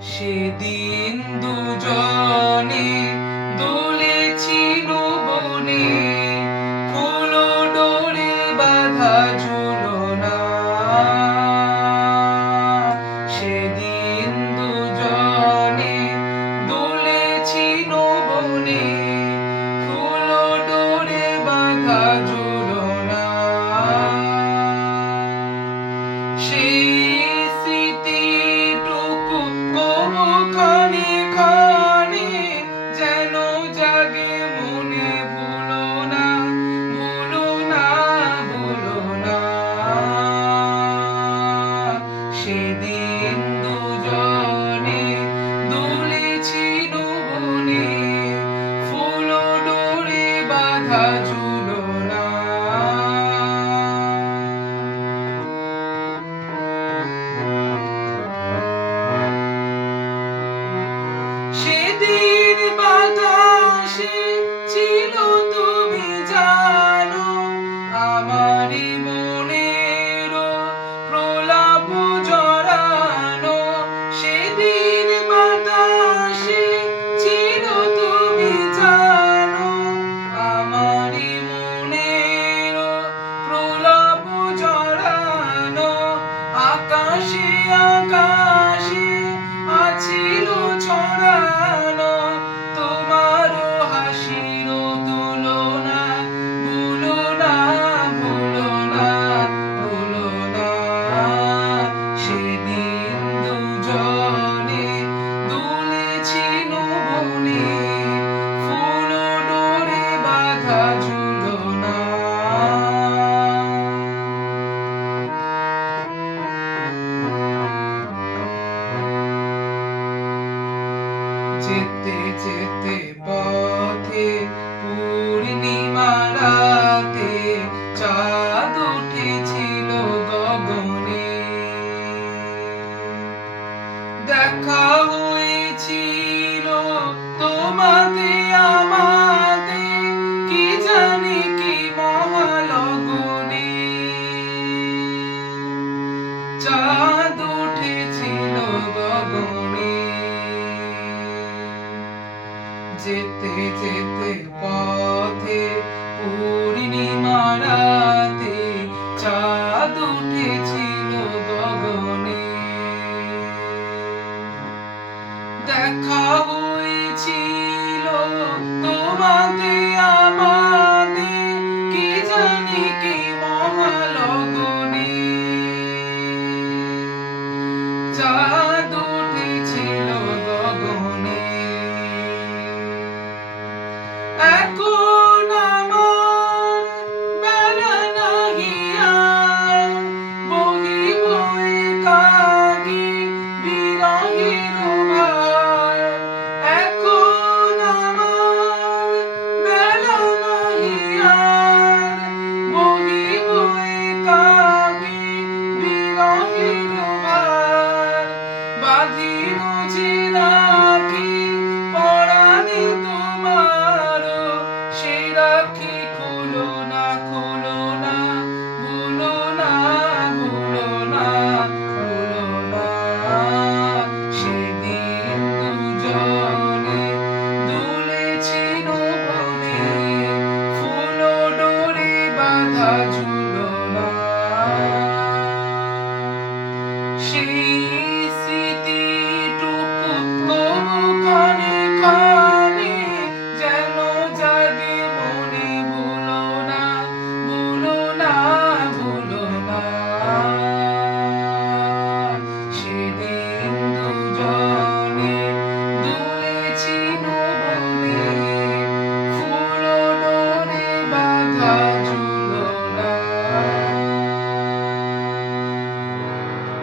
সেদিন দুজনে দুলেছিল বনে, ফুল ডোরে বাঁধা ঝুলনা। সেদিন দুজনে দুলেছিল বনে, ফুল ডোরে বাঁধা ঝুলনা। সেই স্মৃতিটুকু কবু ক্ষণে ক্ষণে যেন জাগে মনে, ভুলো না, ভুলো না, ভুলো না। সেদিন দুজনে দুলেছিল বনে, ফুল ডোরে বাঁধা ঝুলনা। সেদিন বাতাসে ছিল তুমি জানো, আমারই মনের প্রলাপ জড়ানো। সেদিন বাতাসে ছিল তুমি জানো, আমারই মনের প্রলাপ জড়ানো। আকাশে আকাশে আছিল ছড়ানো তোমার হাসির তুলনা। ভুলো না, ভুলো না, ভুলো না। সেদিন দুজনে দুলেছিল বনে, ফুল ডোরে বাঁধা ঝুলনা। যেতে যেতে পথে পূর্ণিমা রাতে চাঁদ উঠেছিল গগনে। দেখা হয়েছিল তোমাতে আমাতে, কি জানি কি মহালগনে। চাঁদ উঠেছিল গগনে। যেতে যেতে পথে পূর্ণিমা রাতে চাঁদ উঠেছিল গগনে। দেখা হয়েছিল তোমাতে আমাতে, কি জানি কি মহালগনে। চাঁদ উঠেছিল গগনে। এখন আমার বেলা নাহি আর, বহিব একাকী বিরহের ভার। এখন আমার বেলা নাহি আর, বহিব একাকী বিরহের ভার। বাঁধিব যে